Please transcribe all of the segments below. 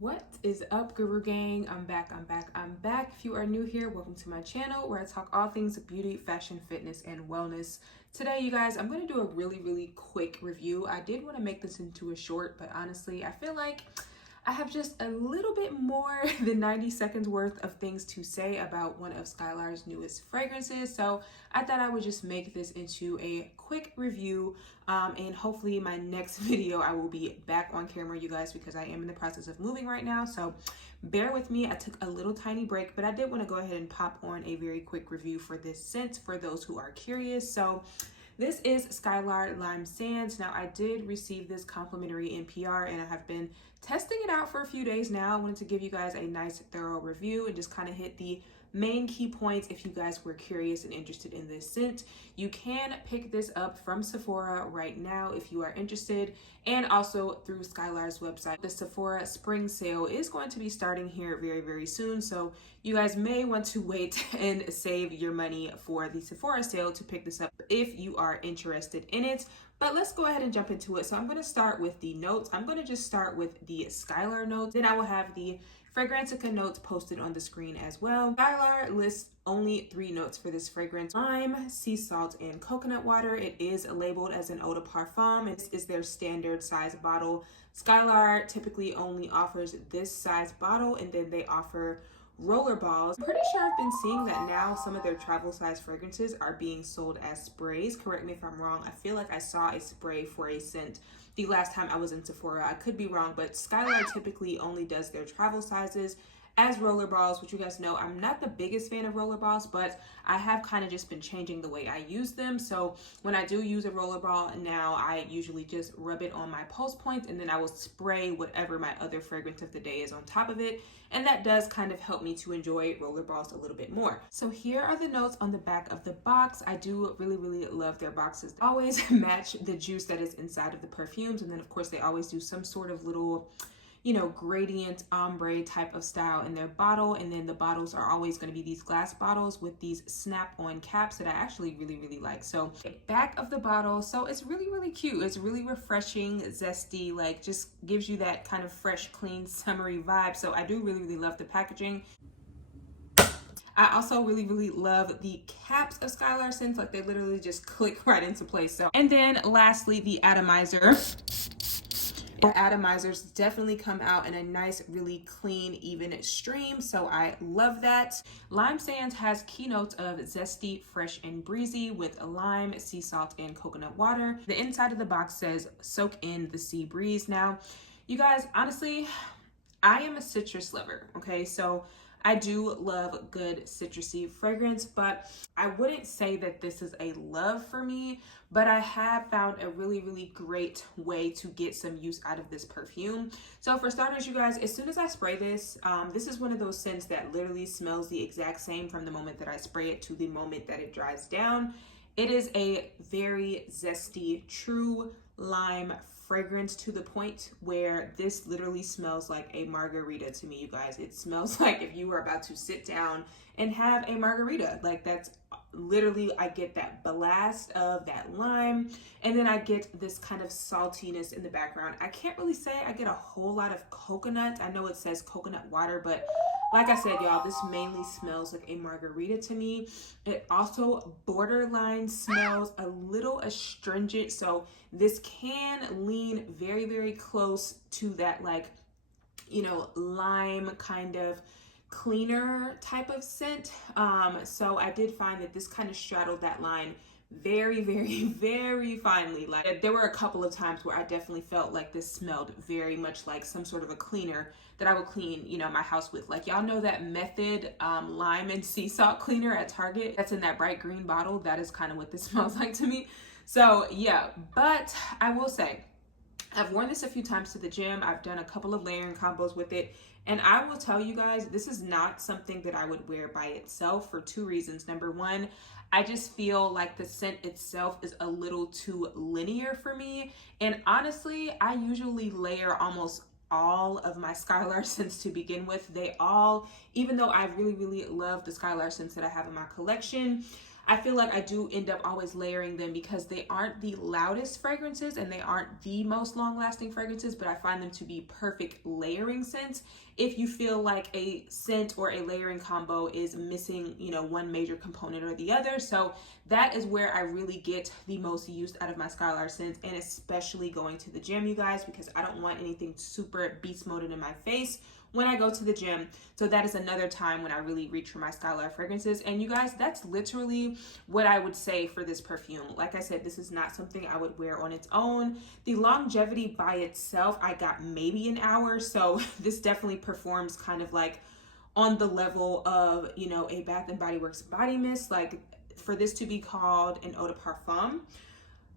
What is up, Guru Gang? I'm back. If you are new here, welcome to my channel where I talk all things beauty, fashion, fitness, and wellness. Today, you guys, I'm going to do a really quick review. I did want to make this into a short, but honestly, I feel like I have just a little bit more than 90 seconds worth of things to say about one of Skylar's newest fragrances. So I thought I would just make this into a quick review. And hopefully my next video, I will be back on camera, you guys, because I am in the process of moving right now. So bear with me. I took a little tiny break, but I did want to go ahead and pop on a very quick review for this scent for those who are curious. So this is Skylar Lime Sands. Now, I did receive this complimentary in PR and I have been testing it out for a few days now. I wanted to give you guys a nice thorough review and just kind of hit the main key points if you guys were curious and interested in this scent. You can pick this up from Sephora right now if you are interested, and also through Skylar's website. The Sephora spring sale is going to be starting here very soon, so you guys may want to wait and save your money for the Sephora sale to pick this up if you are interested in it. But let's go ahead and jump into it. So I'm going to start with the notes. I'm going to just start with the Skylar notes. Then I will have the Fragrantica notes posted on the screen as well. Skylar lists only 3 notes for this fragrance: lime, sea salt, and coconut water. It is labeled as an eau de parfum. This is their standard size bottle. Skylar typically only offers this size bottle, and then they offer roller balls. I'm pretty sure I've been seeing that now some of their travel size fragrances are being sold as sprays. Correct me if I'm wrong. I feel like I saw a spray for a scent the last time I was in Sephora. I could be wrong, but Skylar typically only does their travel sizes as roller balls, which you guys know I'm not the biggest fan of roller balls, but I have kind of just been changing the way I use them. So when I do use a roller ball now, I usually just rub it on my pulse points and then I will spray whatever my other fragrance of the day is on top of it. And that does kind of help me to enjoy roller balls a little bit more. So here are the notes on the back of the box. I do really love their boxes. They always match the juice that is inside of the perfumes. And then of course they always do some sort of little, you know, gradient ombre type of style in their bottle. And then the bottles are always going to be these glass bottles with these snap-on caps that I actually really like. So back of the bottle, so it's really cute. It's really refreshing, zesty, like just gives you that kind of fresh, clean, summery vibe. So I do really love the packaging. I also really love the caps of Skylar scents. Like they literally just click right into place. So, and then lastly, the atomizer. The atomizers definitely come out in a nice, really clean, even stream, so I love that. Lime Sands has keynotes of zesty, fresh, and breezy with lime, sea salt, and coconut water. The inside of the box says, soak in the sea breeze. Now, you guys, honestly, I am a citrus lover, okay? So I do love good citrusy fragrance, but I wouldn't say that this is a love for me, but I have found a really great way to get some use out of this perfume. So for starters, you guys, as soon as I spray this, this is one of those scents that literally smells the exact same from the moment that I spray it to the moment that it dries down. It is a very zesty, true lime fragrance to the point where this literally smells like a margarita to me, you guys. It smells like if you were about to sit down and have a margarita. Like that's literally, I get that blast of that lime, and then I get this kind of saltiness in the background. I can't really say I get a whole lot of coconut. I know it says coconut water, but like I said, y'all, this mainly smells like a margarita to me. It also borderline smells a little astringent, so this can lean very close to that, like, you know, lime kind of cleaner type of scent. So I did find that this kind of straddled that line very finely. Like there were a couple of times where I definitely felt like this smelled very much like some sort of a cleaner that I would clean, you know, my house with. Like y'all know that Method lime and sea salt cleaner at Target that's in that bright green bottle? That is kind of what this smells like to me. So yeah, but I will say I've worn this a few times to the gym. I've done a couple of layering combos with it. And I will tell you guys, this is not something that I would wear by itself for 2 reasons. Number one, I just feel like the scent itself is a little too linear for me. And honestly, I usually layer almost all of my Skylar scents to begin with. They all, even though I really love the Skylar scents that I have in my collection, I feel like I do end up always layering them because they aren't the loudest fragrances and they aren't the most long-lasting fragrances, but I find them to be perfect layering scents if you feel like a scent or a layering combo is missing, you know, one major component or the other. So that is where I really get the most use out of my Skylar scents, and especially going to the gym, you guys, because I don't want anything super beast moded in my face when I go to the gym. So that is another time when I really reach for my Skylar fragrances. And you guys, that's literally what I would say for this perfume. Like I said, this is not something I would wear on its own. The longevity by itself, I got maybe an hour. So this definitely performs kind of like on the level of, you know, a Bath and Body Works body mist. Like for this to be called an eau de parfum,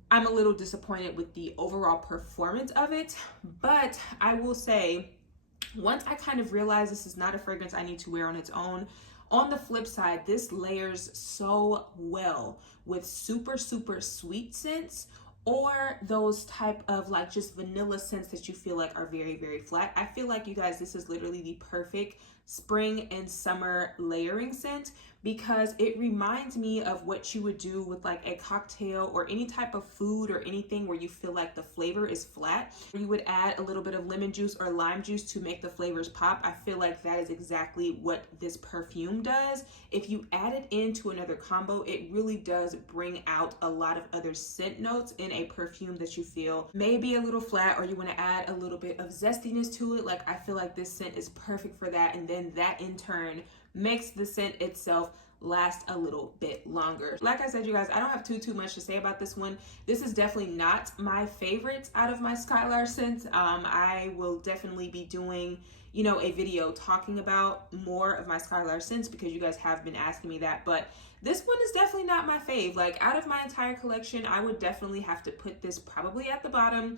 I'm a little disappointed with the overall performance of it. But I will say, once I kind of realized this is not a fragrance I need to wear on its own, on the flip side, this layers so well with super, super sweet scents or those type of like just vanilla scents that you feel like are very, very flat. I feel like, you guys, this is literally the perfect spring and summer layering scent because it reminds me of what you would do with like a cocktail or any type of food or anything where you feel like the flavor is flat. You would add a little bit of lemon juice or lime juice to make the flavors pop. I feel like that is exactly what this perfume does. If you add it into another combo, it really does bring out a lot of other scent notes in a perfume that you feel may be a little flat, or you want to add a little bit of zestiness to it. Like I feel like this scent is perfect for that, and then that in turn makes the scent itself last a little bit longer. Like I said, you guys, I don't have too much to say about this one. This is definitely not my favorite out of my Skylar scents. I will definitely be doing, you know, a video talking about more of my Skylar scents because you guys have been asking me that, but this one is definitely not my fave. Like out of my entire collection, I would definitely have to put this probably at the bottom,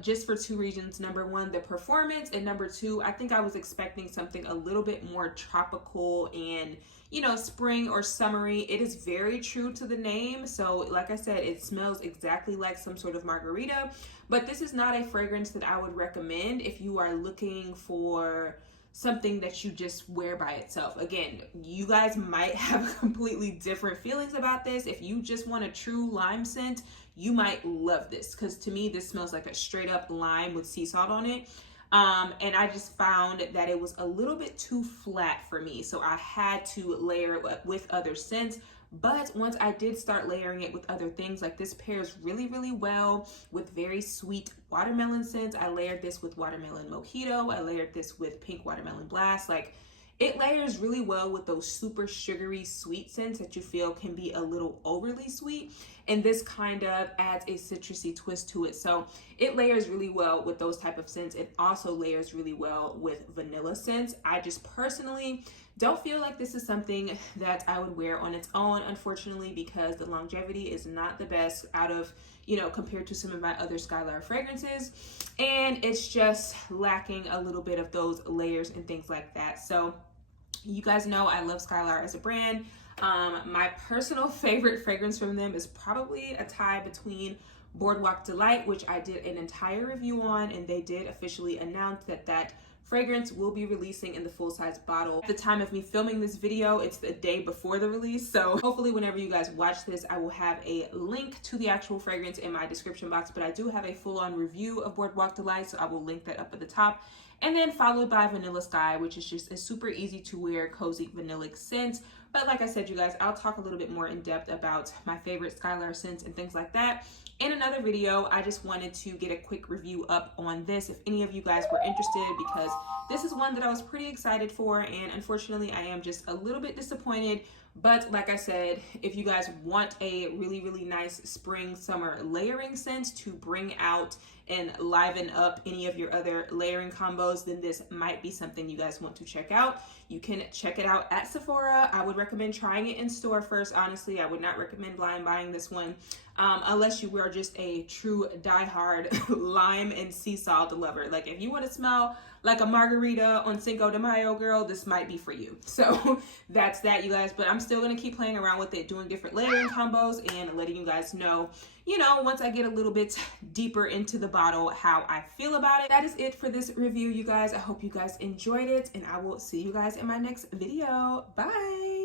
just for two reasons. Number one, the performance, and number two, I think I was expecting something a little bit more tropical and, you know, spring or summery. It is very true to the name. So like I said, it smells exactly like some sort of margarita, but this is not a fragrance that I would recommend if you are looking for something that you just wear by itself. Again, you guys might have completely different feelings about this. If you just want a true lime scent, you might love this, because to me, this smells like a straight up lime with sea salt on it. And I just found that it was a little bit too flat for me. So I had to layer it with other scents. But once I did start layering it with other things, like this pairs really, really well with very sweet watermelon scents. I layered this with watermelon mojito. I layered this with pink watermelon blast. Like it layers really well with those super sugary sweet scents that you feel can be a little overly sweet. And this kind of adds a citrusy twist to it. So it layers really well with those type of scents. It also layers really well with vanilla scents. I just personally don't feel like this is something that I would wear on its own, unfortunately, because the longevity is not the best out of, you know, compared to some of my other Skylar fragrances. And it's just lacking a little bit of those layers and things like that. So you guys know I love Skylar as a brand. My personal favorite fragrance from them is probably a tie between Boardwalk Delight, which I did an entire review on, and they did officially announce that fragrance will be releasing in the full-size bottle. At the time of me filming this video, it's the day before the release, so hopefully whenever you guys watch this, I will have a link to the actual fragrance in my description box, but I do have a full-on review of Boardwalk Delight, so I will link that up at the top. And then followed by Vanilla Sky, which is just a super easy to wear, cozy vanillic scent. But like I said, you guys, I'll talk a little bit more in depth about my favorite Skylar scents and things like that in another video. I just wanted to get a quick review up on this if any of you guys were interested, because this is one that I was pretty excited for, and unfortunately I am just a little bit disappointed. But like I said, if you guys want a really, really nice spring summer layering scent to bring out and liven up any of your other layering combos, then this might be something you guys want to check out. You can check it out at Sephora. I would recommend trying it in store first. Honestly, I would not recommend blind buying this one unless you are just a true diehard lime and sea salt lover. Like if you want to smell like a margarita on Cinco de Mayo, girl, this might be for you. So that's that, you guys. But I'm still going to keep playing around with it, doing different layering combos and letting you guys know, you know, once I get a little bit deeper into the bottle, how I feel about it. That is it for this review, you guys. I hope you guys enjoyed it, and I will see you guys in my next video. Bye.